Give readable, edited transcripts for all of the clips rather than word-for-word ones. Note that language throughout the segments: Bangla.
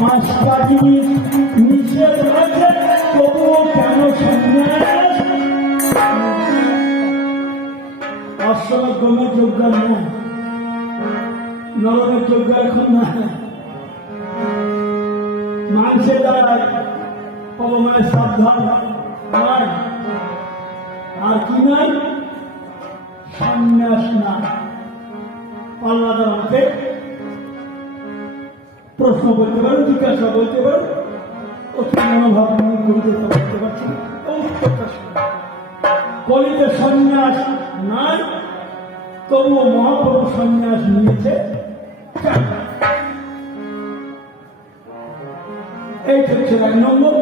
পাঁচটা জিনিস নিষেধ হয়েছে, তবুও কেন সন্ন্যাস? আশ্রমের কোনো যোগ্য নয়, নরমের যোগ্য এখন নাই। মানুষের দ্বারাই অবমানের সাবধান নাই। আর কি নাই? সন্ন্যাস নাই। আল্লাহ আমাকে প্রশ্ন বলতে পারে, জিজ্ঞাসা বলতে পারে, অতি মনোভাব নিয়ে করতে বলতে পারছি না। কলিতে সন্ন্যাস নাই, তবুও মহাপ্রভু সন্ন্যাস নিয়েছে। এই হচ্ছে 1 নম্বর।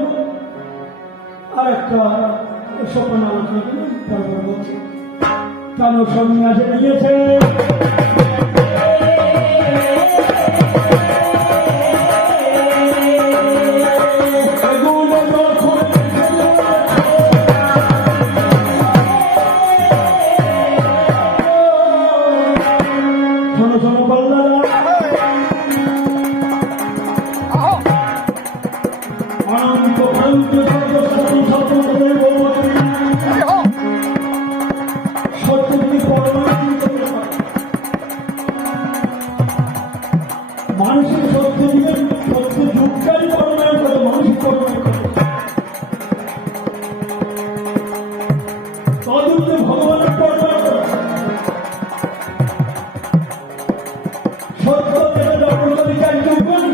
আর একটা সপন আলোচনা করি, তারপর বলছি কেন সন্ন্যাস নিয়েছে। মানুষের সত্য দিবেন, সত্য যুগকারী করণায় করে মানুষের করণায় করে তদুর্তে ভগবানের করণায় করে সত্য থেকে জগন্নাথিকার যুগন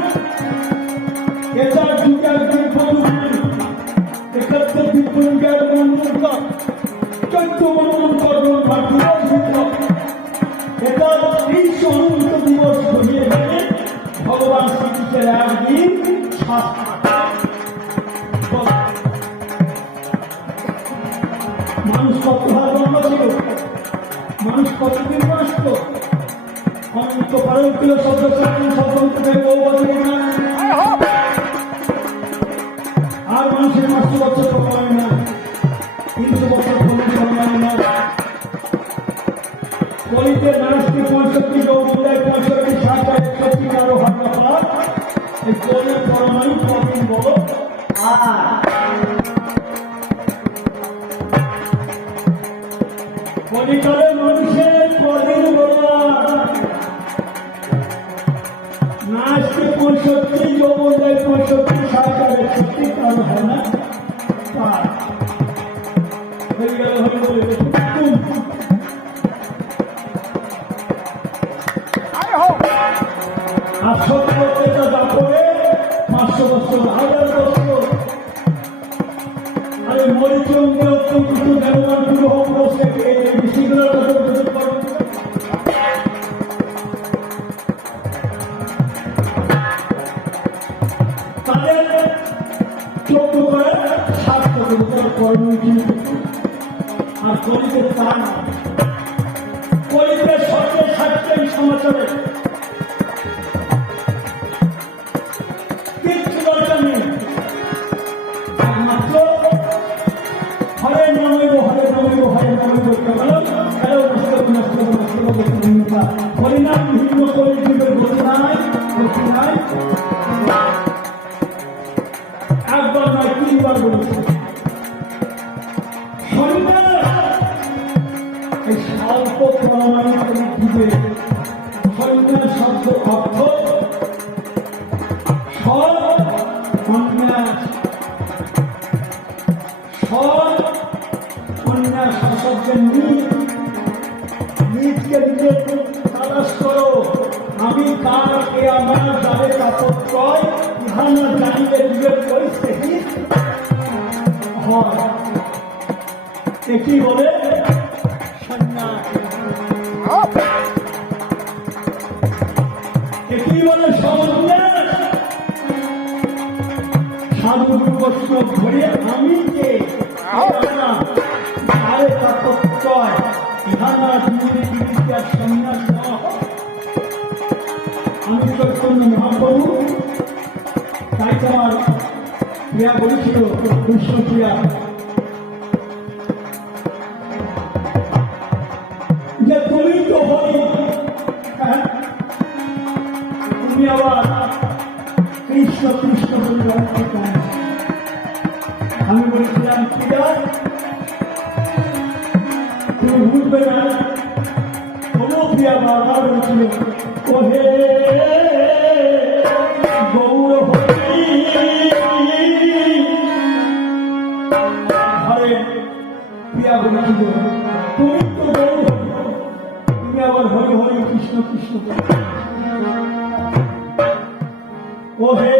এটার যুগের যুগ এক্ষেত্রে বিপুলজ্ঞান মন্ত্র চৈত্য মন্ত্র করণ বা দিবস বিপ্লব এটা ৩০ অনন্ত দিবস ঘুরিয়ে গেলে ভগবান শ্রীকৃষ্ণের একদিন মানুষ কত ভারবন্ধ ছিল, মানুষ কতদিন আসত অনন্ত পারন্তীয় শব্দ আর মানুষের ৫০০ বছর সময় না, ৩০০ বছর সময় না। কলিতে ৬৫ গৌরদায় ৬৫ ৬০ ৬১ আরো হাজার এই কলি পরমাণু কদিন বলো। কলিকালে মানুষের কদিন বলা না আসছে ৬৫ যৌবনদায় ৬৫ ৬০ ৬১ কারো হয় না হয়ে গেল আর সত্যটা দাপরে ৫০০ বছর ১০০০ বছর। আরে মরিচন্দ্র অত্যন্ত জ্ঞানবান গ্রহ বসে তাদের ১৪ করে ৭ কর্ম আর কলিতে তা না। কলিতে সত্যের সাথে সমাচারে হরিনাম ভিন্ন করে জীবের গতি নাই, গতি নাই। একবার নয় ৩বার বলেছে এই স্বল্প পরমাণু জীবে সন্ন্যাস শব্দ অর্থ সৎ সন্ন্যাস, সৎ সন্ন্যাস শব্দের নিজকে নিজে তালাশ করো। আমি কার কে আমার যাবে তাপত্রয় ইহা না জানিলে নিজের পরিস্থিতি হয়। এটি বলে সন্ন্যাস, এটি বলে সন্ন্যাস। সাধু বৈষ্ণব ধরে আমি কে যাবে তাপত্রয় ইহা না জানিলে জীবিকার সন্ন্যাস না হয়। আমি চৈতন্য মহাপ্রভু তাই তো আমার প্রিয়া বলেছিল কৃষ্ণ প্রিয়া যে তুমি তো হরি আবার কৃষ্ণ কৃষ্ণ বলে রাখতে চায়। আমি বলেছিলাম প্রিয়া তুমি বুঝবে না। কোনো প্রিয়া বাবা বলেছিল ওহে গৌর হরি ঘরে প্রিয়া বলেছিল তুমি তো গৌর তুমি আবার হরি হরি কৃষ্ণ কৃষ্ণ ওহে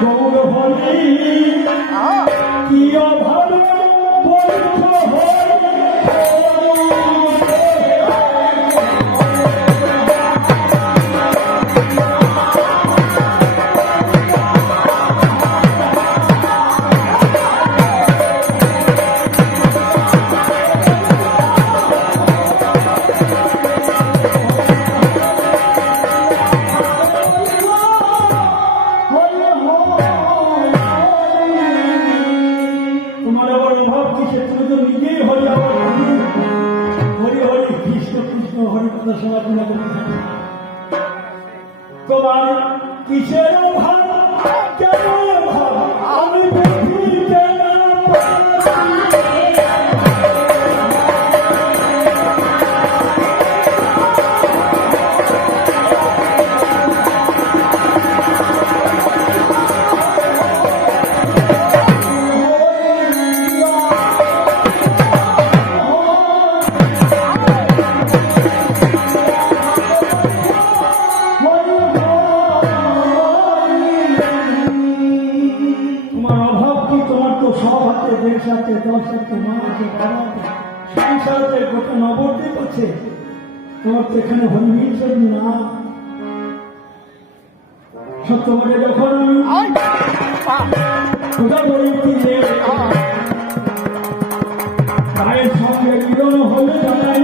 গৌর হরি কি অভাব তোমার কিসের অভাব কেন অভাব আমি বুঝিতে না সাথে দশ সাথে মাসে বাবাতে সংসারে গোটা নবদ্বীপ আছে তোমার তো এখানে হরিমিল না সত্য বলে যখন আমি খোদা বলি গায়ের সঙ্গে মিলন হলে জানাই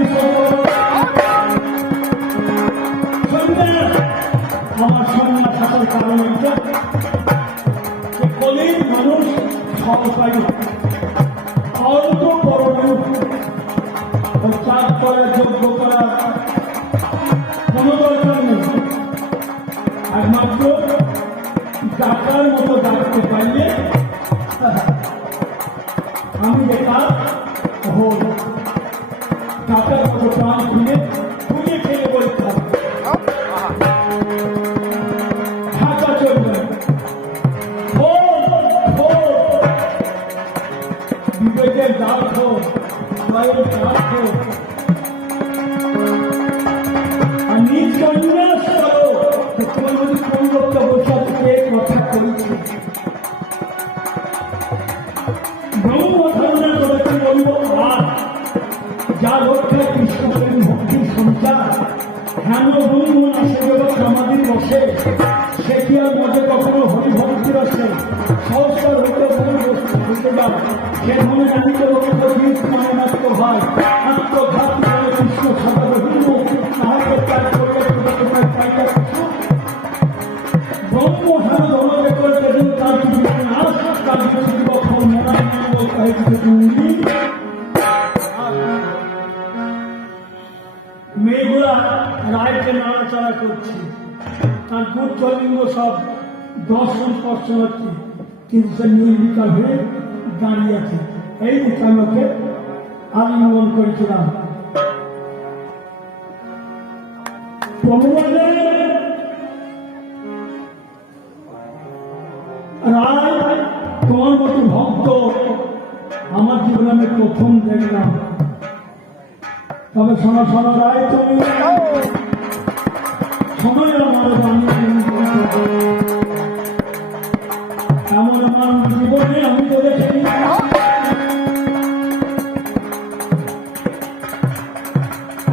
আমার সন্ধ্যা থাকার কারণ এটা কলির মানুষ সব পাই অল্প পরমাণু চাপ করা যোগ্য করা কোনো দরকার নেই একমাত্র ডাকার মতো ডাকতে পারলে আমি দেখা হোক ডাকার মতো প্রাণ খুলে খুঁজে ফেলে বলতে হবে ঢাকা চলবে বিবেকের দাঁত হোক মায়ের দাঁত হোক আর নিজ কন্যাস করো তোমার যদি কোন লোকটা বসে আছে কথা করেছে ব্রহ্মধারণা করেছে বলবো আর যা লক্ষ্যে কৃষ্ণপ্রেম ভক্তির সঞ্চার হেন ব্রহ্ম না সে জগৎ সমাধির বসে সে কি আর মধ্যে কখনো হরিভক্তি রসে সংস্কার হইতে হইতে যাও সে মনে জানিতে মাত্র হয় আত্মঘাত করে কৃষ্ণ সাদা হিন্দু তাহাকে ত্যাগ করে পাইয়া ব্রহ্ম হেন ধর্মকে করে যেদিন তার জীবন নাশ তার জীবন মেয়েগুলা রায়কে নাড়াচাড়া করছে তার গুচ্ছলিঙ্গ সব দর্শন স্পর্শ হচ্ছে কিন্তু সে নির্বিকার হয়ে দাঁড়িয়ে আছে এই উচ্চারণকে আলিঙ্গন করেছিলাম রায় তোমার মতো ভক্ত আমার জীবনে আমি প্রথম দেখলাম তবে শোনো শোনো রায় তুমি সময় আমার এমন আমার জীবনে আমি তো দেখি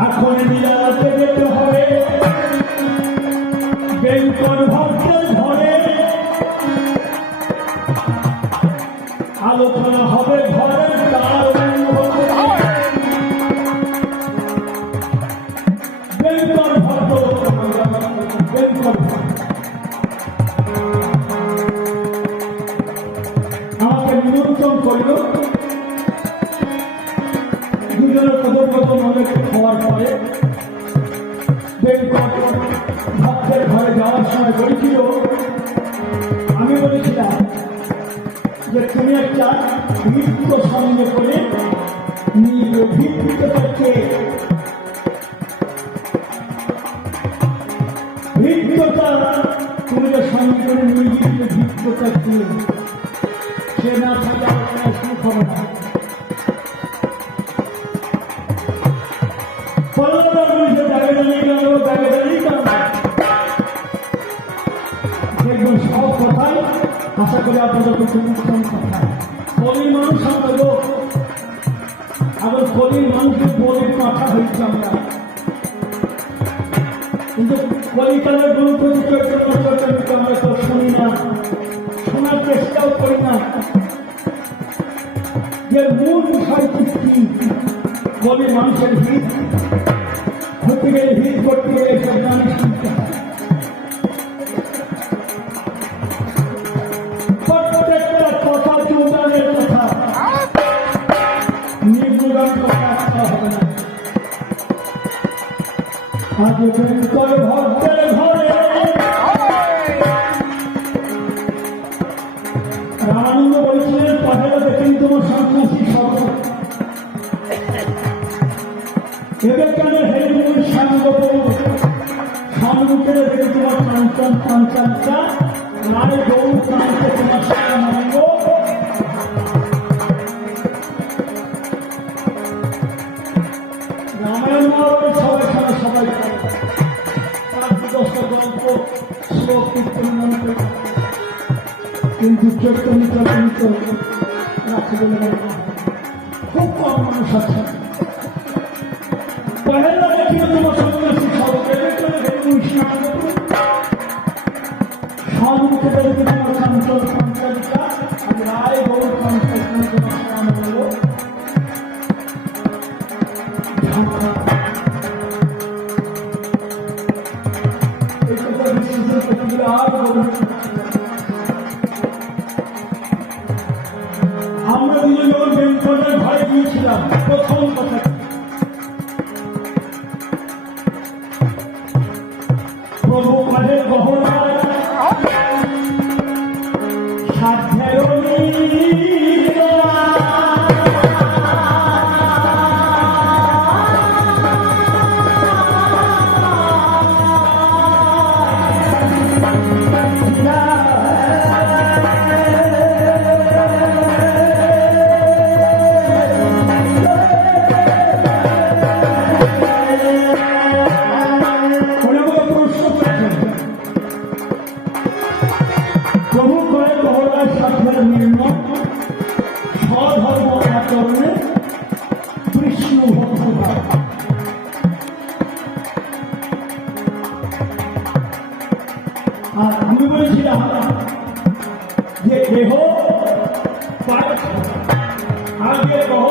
এখন লীলাতে যেতে হবে বেঙ্কট ভক্তের ঘরে আলোচনা হবে ঘরের তার বেঙ্কট ভক্ত বেঙ্কট আমাকে নিমন্ত্রণ করল দুজনের কথোপকথন অনেক হওয়ার পরে বেঙ্কট ভক্তের সময় বলেছিল, আমি বলেছিলাম যে তুমি একটা ভিত্ত সঙ্গে করে নিয়ে ভিত্তটাকে ভিত্তটা তুমি যে সঙ্গে করে নিয়ে গিয়ে ভিত্তটা কি সে না থাকলে আলোচনা শুরু হবে না। দেখবেন সব কথাই আশা করি আপনাদের উত্তম কথা। কলির মানুষ আমরা লোক, আবার কলির মানুষের বলির মাথা হয়েছে আমরা, কিন্তু কলিকালের গ্রন্থ আমরা তো শুনি না, শোনার চেষ্টাও করি না যে মূল বিষয়টি কি। কলির মানুষের হিত হতে গেলে হিত করতে গেলে এসব জানি শুনতে হয়। প্রত্যেকটা কথা চূড়ানের কথা, নির্মূলন কথা হবে না। আজ ভক্তের ঘরে রামানন্দ বলেছিলেন, পাঠালে দেখেন তোমার সন্ন্যাসী শব্দ এদের কেন হেরিমূল সম্মুখে দেখে তোমার কাঞ্চন কাঞ্চানটা নারে গৌর কাঞ্চে তোমার সামান্য রামায়ণ সবাই খানা সবাই তার 10টা গল্প শ্লোক কীর্তন মন্ত্র, কিন্তু চৈতন্য চরিত রাখতে বলে খুব কম মানুষ আছে। পহেলা দেখি তোমার সন্ন্যাসী সবকে সম্মুখে দেখে তোমার কাঞ্চন কাঞ্চালিকা আর রায় গৌর কাঞ্চন তোমার সামান্য আমরা দুজন যখন বেঙ্কটের ঘরে গিয়েছিলাম, প্রথম কথা প্রভু কাজের গহনায় সাধ্যের প্রভু করে গহনায় সাধ্যের নির্মম স্বধর্ম আচরণে বিষ্ণু ভক্ত। আর আমি বলেছিলাম যে দেহ আগে কহ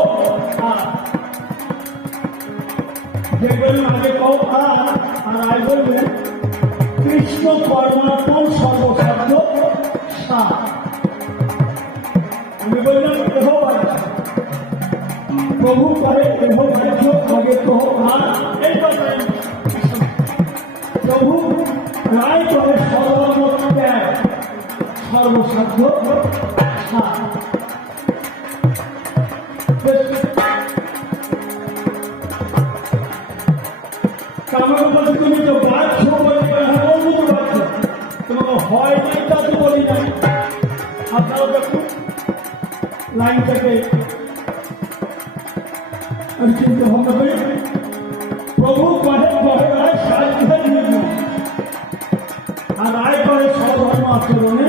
যে বললেন আগে কহ আর আয় বললেন কৃষ্ণ পরমাত্মা সর্বসাধ্য সার। আমি বললাম দেহ প্রভু করে দেহ রাজ্য আগে কহ আর এই বললেন প্রভু রায় করে সর্বত্যাগ সর্বসাধ্য সার। কামার মধ্যে তুমি তো বাধ্য বলতে বাধ্য, তোমাকে হয় নাই তা তো বলি নাই। আপনারাও দেখুন লাইনটাকে আমি চিন্তা ভাবনা করি। প্রভু করে গহনায় সাধ্যের নির্মম আর রায় করে সর্বধর্ম আচরণে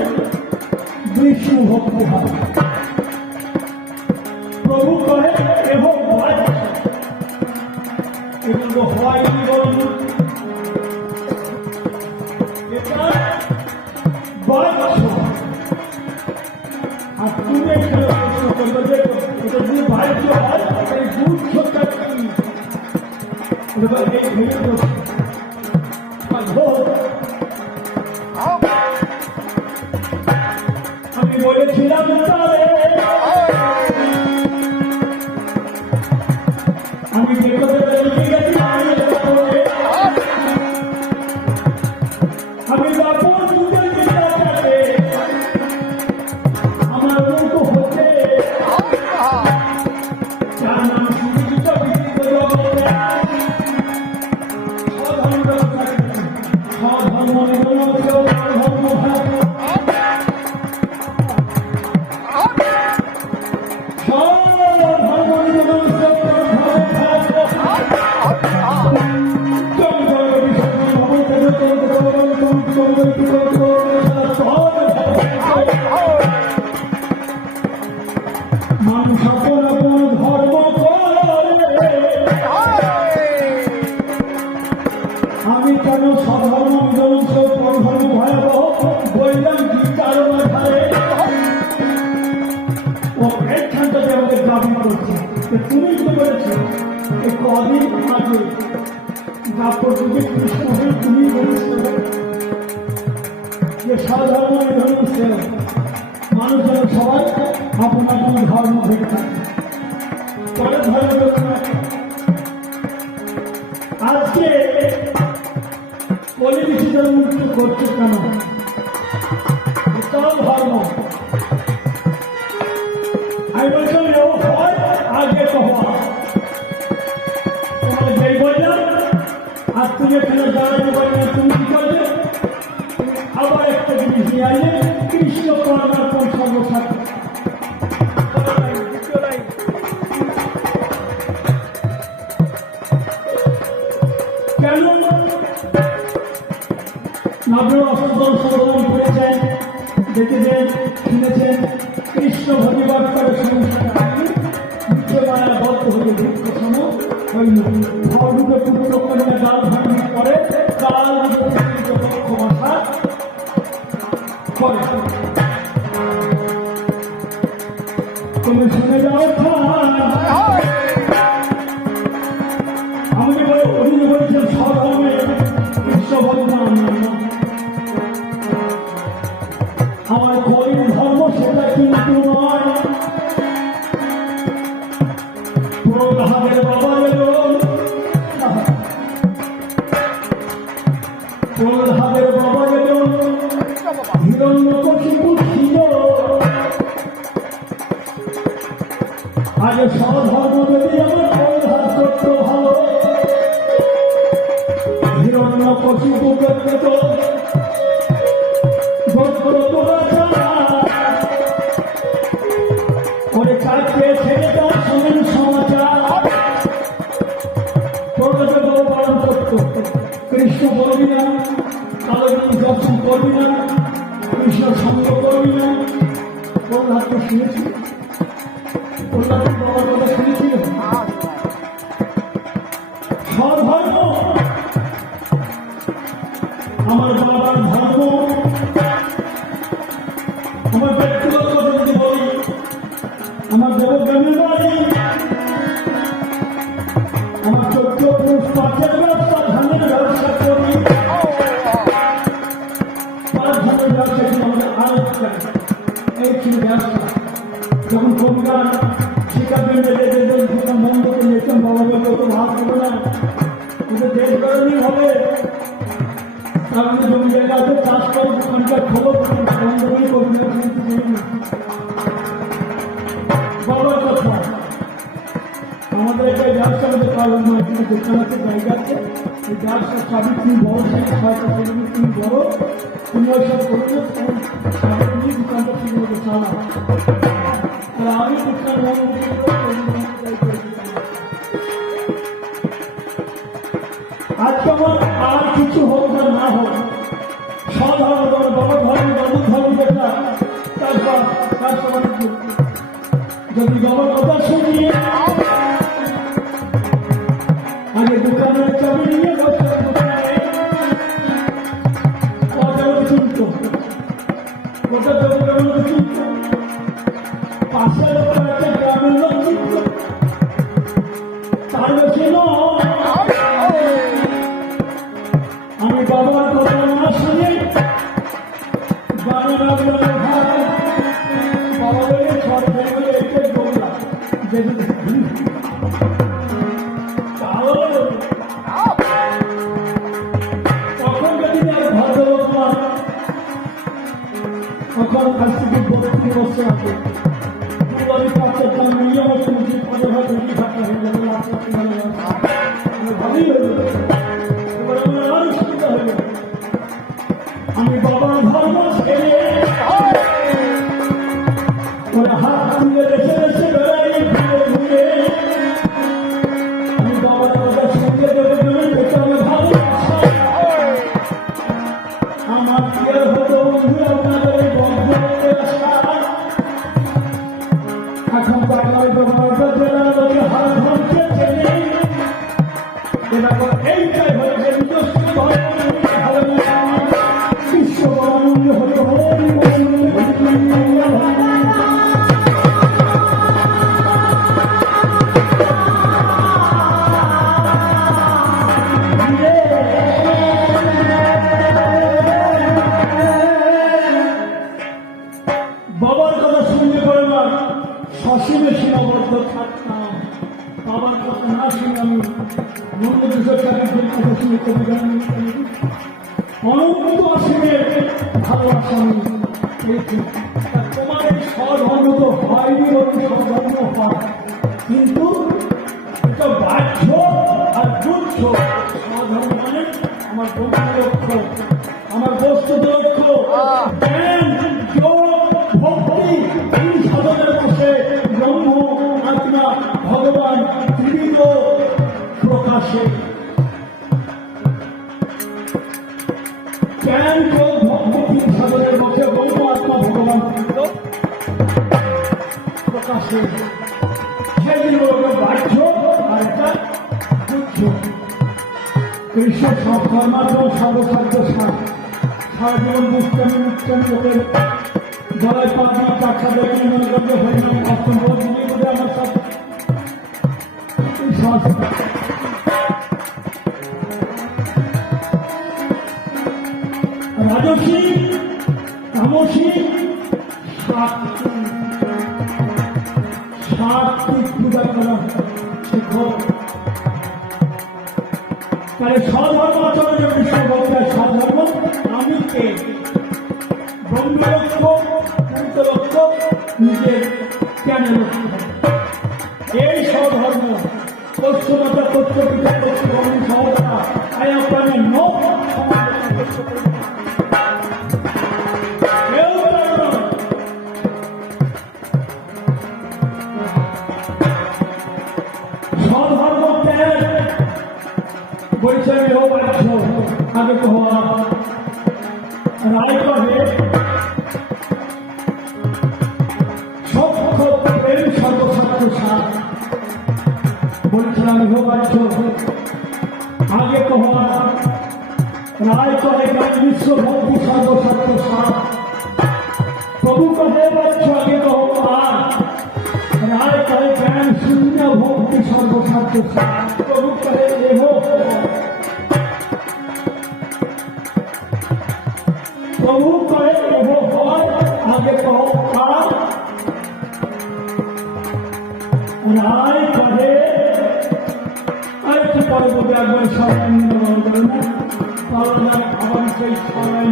বিষ্ণু ভক্ত ভাব। প্রভু করে এবং এগুলো হয়নি বলুন, এটা বাধ্য। আর তুমি এখানে প্রশ্ন করবে যে এটা যদি বাধ্য হয় এই বুঝটা কি? আমি বলেছিলাম আমি আমি বাপুর মানুষ আপন আপন ধর্ম করে, আমি কেন সধর্ম বিধ্বংস পরধর্ম ভয়াবহ বললাম কি কারণ ধারে ও এইখানটাতে আমাকে দাবি করছে। তুমি তো বলেছ এই কদিন আগে দাপর যুগে কৃষ্ণ হয়ে তুমি বলেছিলে যে সধর্ম বিধ্বংস মানুষ যেন সবাই আপন আপন ধর্ম হয়ে থাকে, পরে ধর্ম আজকে পলিটিশিয়ান মুক্তি করছে কেন? এটাও ধর্ম। আমি বলছিলাম এও হয় আগে তো হয়, তোমার যেই বললাম আর তুমি এখানে দাঁড়াতে পারবে না, তুমি কি করবে? আবার একটা জিনিস নিয়ে আইলে কৃষ্ণ পরমাত্মা সর্বসাথী কেন আপনারা অসংখ্য সংগ্রাম করেছেন, দেখেছেন, শুনেছেন। কৃষ্ণ ভজিবাদ করে মুখ্যমায়া বদ্ধ হয়ে বৃক্ষ সম হইল ধর্মকে পুত্র কন্যা গাল ভাঙি করে কাল ক্ষমতা করে। তুমি শুনে যাও আমাকে অভিযোগ করেছেন সধর্মে কৃষ্ণ ভগবান আমার কলির ধর্ম সেটা কিন্তু নয়। প্রহ্লাদের বাবা এলো, প্রহ্লাদের বাবা এলো হিরণ্যকশিপু ছিল। আগে সধর্ম যদি আমার প্রহ্লাদ করতো ভালো, হিরণ্যকশিপু করতে তো কৃষ্ণ বলবি না, কালো জিনিস দর্শন করবি না, কৃষ্ণ সঙ্গ করবি না। প্রহ্লাদকে শুনেছি, প্রহ্লাদ বাবার কথা শুনেছিল। সধর্ম আমার বাবার ধর্ম। আমার ব্যক্তিগত কথা যদি বলি, আমার দেবগ্রামের বাড়ি, আমার 14 পুরুষ পাঁচের ব্যবসা, ধানের ব্যবসা করি। 5 ধানের ব্যবসা ছিল আমাদের আরেকটা, এই ছিল ব্যবসা। যখন কবিগান শিকারবেন দোকান বন্ধ করে যেতাম, বাবাকে কত ভাগ করবো না, ওদের দেশ বেরোনি হবে। তার মধ্যে জমি জায়গা আছে, চাষ করে দোকানটা খবর বন্ধ করে কবিতা শুনতে চাই না। বাবার কথা আমাদের একটা ব্যবসা আমাদের পালন মাধ্যমে দোকান আছে, জায়গা আছে। এই ব্যবসার চাবি তুমি বড়, তুমি বড়, তুমি ওইসব করবে, নিয়ে দোকানটা ঠিক মতো চালা। আর আমি দোকান আজকে আমার আর কিছু হোক না না হোক, সধর্ম বাবা ধর্ম বাবু ধর্ম যেটা তার সবার যদি বাবার কথা শুনিয়ে আগে দোকানের চাবি নিয়ে বসে দোকানে চিনত, ওটা দোকানের চিনত, পাশের দোকান একটা গ্রামের লোক চিনত, তার বেশি নয়। আমি বাবার কথা না শুনে গানে লাগলো বাবা বলে ছড় ভেঙে এসে দৌড়া তখন যদি ভদ্রলোক তখন কাছ থেকে বসে আছে পাঁচের দাম নিয়ে আমার শুনছি পরে হয়তো থাকা হয়ে যাবে, ভালোই হয়ে যাবে। এবার আমার আরো সুবিধা হয়ে যাবে। আমি বাবার ধর্ম ছেড়ে হাত তুলে রেখে রেখে বেড়াই ঘুরে ঘুরে। আমি বাবার কথা শুনতে দেবো এটা আমার ভালো। আমার প্রিয় হতো বন্ধু আপনাদের বন্ধু এখন বাংলায় জেলা লোকে হার ধরছে চেনে এইটাই হয়েছে নিজস্ব ধর্ম বিশ্ববানন্দ হল হরি বাবার কথা শুনতে পারে না সসীমে সীমাবদ্ধ থাকতাম বাবার কথা না শুনে আমি নন্দ কিশোর ঠাকুরের কথা শুনে কবিতা অনন্ত অসীমের ভালোবাসা আমি পেয়েছি তোমার এই স্বধর্ম তো হয়নি স্বধর্ম হয় কিন্তু এটা বাহ্য আর গুচ্ছ স্বধর্ম মানে আমার বন্ধু লক্ষ্য আমার বস্তু লক্ষ্য জ্ঞান যোগ ভক্তি এই সাধনের বসে ব্রহ্ম আত্মা ভগবান ত্রিবিধ প্রকাশে জ্ঞান যোগ ভক্তি সাধনের বসে ব্রহ্ম আত্মা ভগবান ত্রিবিধ প্রকাশে সেদিন বাহ্য আর একটা গুচ্ছ কৃষ্ণ সব ধর্মাত্ম সর্বসাধ্য সারা জীবন মুক্তামি লোকের গলায় পা দিয়ে পাখা দেখে মনে করতে হরিনাম অষ্টম দিয়ে বোধ আমার সব রাজসী তামসী সাত্বিক পূজা করা শেখো তাহলে স্বধর্ম আচরণের বিশ্ববক্তায় স্বধর্ম আমি কে ব্রহ্মলক্ষ্য পুরুষলক্ষ্য নিজের জ্ঞানের লক্ষ্য এই স্বধর্ম পশ্চিমতা পশ্চিমপিতা পশ্চিম সহতা আয়া প্রাণের নোট স্বধর্ম ত্যাগ পরিচয় হোক আগে তো হওয়া রায় করে সক্ষ প্রেম সর্বসাধ্য সাত বলছিলাম বাহ্য আগে তো হওয়া রায় করে বিশ্ব ভক্তি সর্বসাধ্য সাত প্রভু কহে বাহ্য আগে তো আর রায় করে জ্ঞান শূন্য ভক্তি সর্বসাধ্য সাত প্রভু কহে এহ প্রভু করে এহ হয় আগে তো আর রায় করে আরেকটি পরবর্তী একবার সবাই আবার সেই সবাই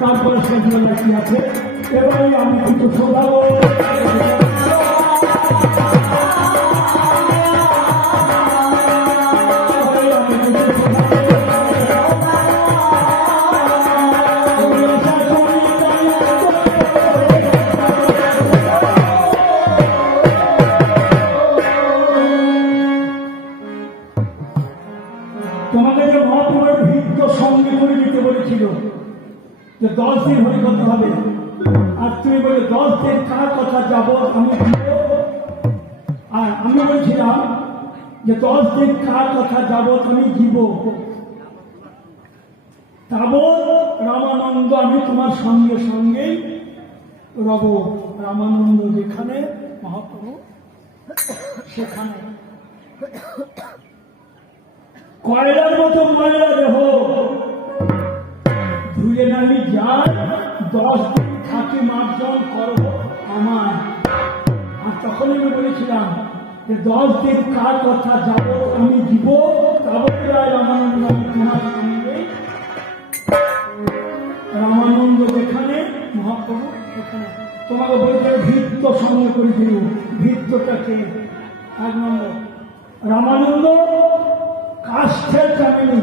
তারপরে সেগুলো লেখি আছে এবারে আমি কিছু শোধাবো তোমাদের যে মহাপুরের ভিত্ত সঙ্গে করে দিতে বলেছিল যে 10 দিন হরি করতে হবে আর তুমি বলে 10 দিন কার কথা যাব আমি আর আমি বলছিলাম যে 10 দিন কার কথা যাব আমি জীব তাবৎ রামানন্দ আমি তোমার সঙ্গে সঙ্গেই রব রামানন্দ যেখানে মহাপ্রভু সেখানে কয়লার মতো ময়লা দেহ ধুয়ে নামি যাই 10 দিন থাকি মার্জন করব আমার আর তখন আমি বলেছিলাম যে 10 দিন কার কথা যাব আমি জীব তাবৎ রায় রামানন্দ আমি তোমার সঙ্গে রামানন্দ যেখানে মহাপ্রভু সেখানে তোমাকে বলতে ভিত্ত সঙ্গে করে দিল ভিত্তটাকে 1 নম্বর রামানন্দ কাষ্ঠের কামিনী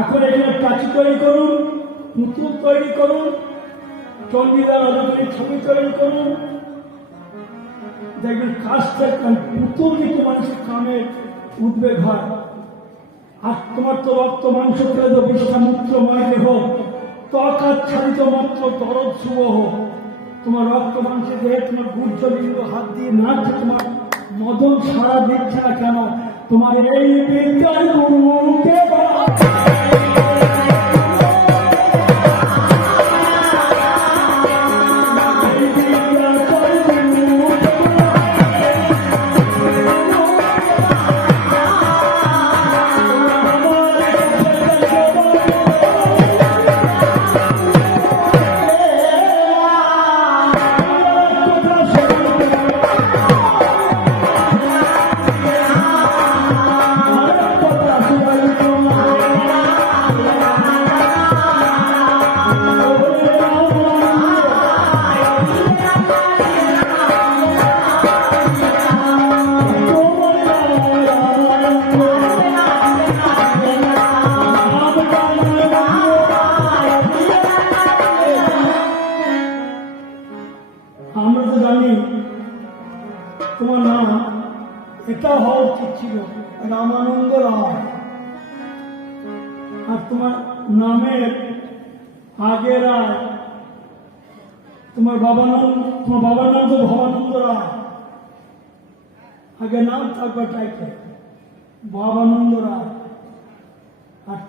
এখন এখানে কাঁচি তৈরি করুন পুতুল তৈরি করুন চন্ডিদার অজগরীর ছবি তৈরি করুন দেখবেন কাষ্ঠের পুতুল কিন্তু মানুষের কামে উদ্বেগ হয় আর তোমার তো রক্ত মাংস প্রেদ বিশ্বামূত্রময় দেহ ত্বক আচ্ছাদিত মাত্র দরদ শুভ তোমার রক্ত মাংসে দেহে তোমার গুর্জলিঙ্গ হাত দিয়ে নাচছে, তোমার মদন সারা দিচ্ছে না কেন? তোমার এই বিদ্যার গুরুকে আমরা তো জানি তোমার নাম এটা হওয়া উচিত ছিল রামানন্দ রায়, আর তোমার নামের আগে রায়। তোমার বাবার নাম তো ভবানন্দ রায়, আগে নাম থাকবে টাইটেল ভবানন্দ রায়। আর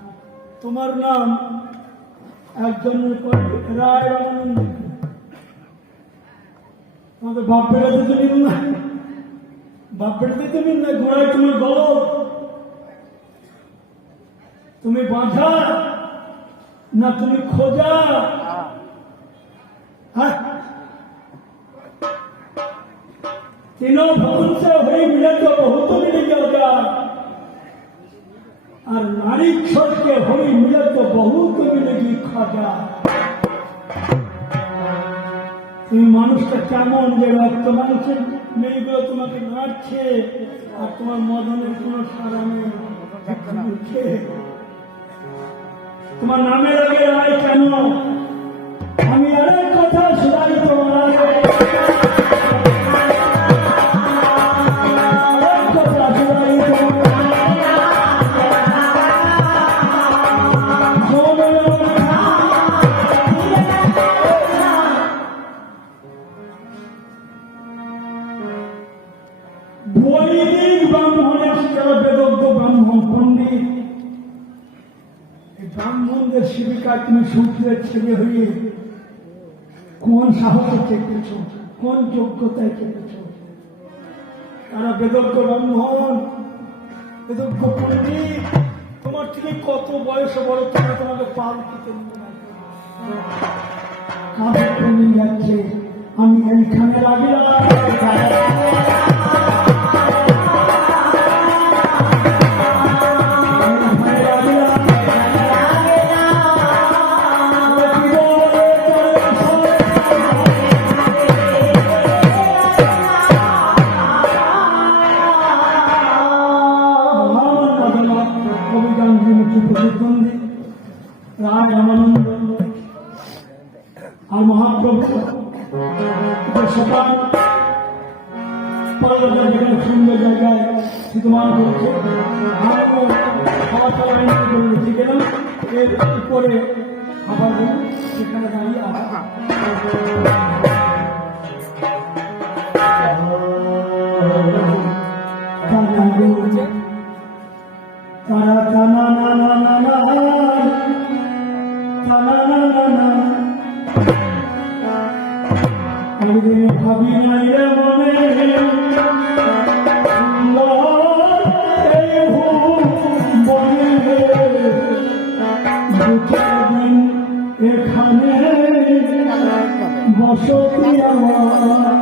তোমার নাম একজনের পরে রায় রামানন্দ। তোমাদের বাপ বেড়াতে তুমি না, বাপ বেড়াতে তুমি না, ঘোড়ায় তোমার গলদ, তুমি বাঁধা না তুমি খোঁজা। तीनों भवन से हुई मिले तो बहुत मिल जाता, और नारी छोड़ के हुई मिले तो बहुत मिलेगी खाजा। তুমি মানুষটা কেমন যে রক্ত মানুষের মেয়েগুলো তোমাকে নাড়ছে আর তোমার মদনের কোনো সারা নেই, তোমার নামের আগে রায় কেন? আমি আরেক কথা শোনাই তোমার, বৈদিক ব্রাহ্মণের যারা বেদজ্ঞ ব্রাহ্মণ পণ্ডিত, এই ব্রাহ্মণদের সেবিকায় তুমি সূত্রের ছেলে হয়ে কোন সাহসে চেপেছ, কোন যোগ্যতায় চেপেছ? তারা বেদজ্ঞ ব্রাহ্মণ, বেদজ্ঞ পণ্ডিত, তোমার থেকে কত বয়সে বড়, তোমরা তোমাকে পাল খেতে কাঁধে কমে যাচ্ছে। আমি এইখানে লাগিলাম রায় রামানন্দ আর মহাপ্রভু সকাল যেখানে সুন্দর জায়গায় শীতমান করছে, খাওয়া খাওয়া ঠিক গেলাম এর উপরে আবার সেখানে দাঁড়িয়ে তারা টানা না না না না একদিন ভাবি নাই রে মনে এখানে বসতি আমার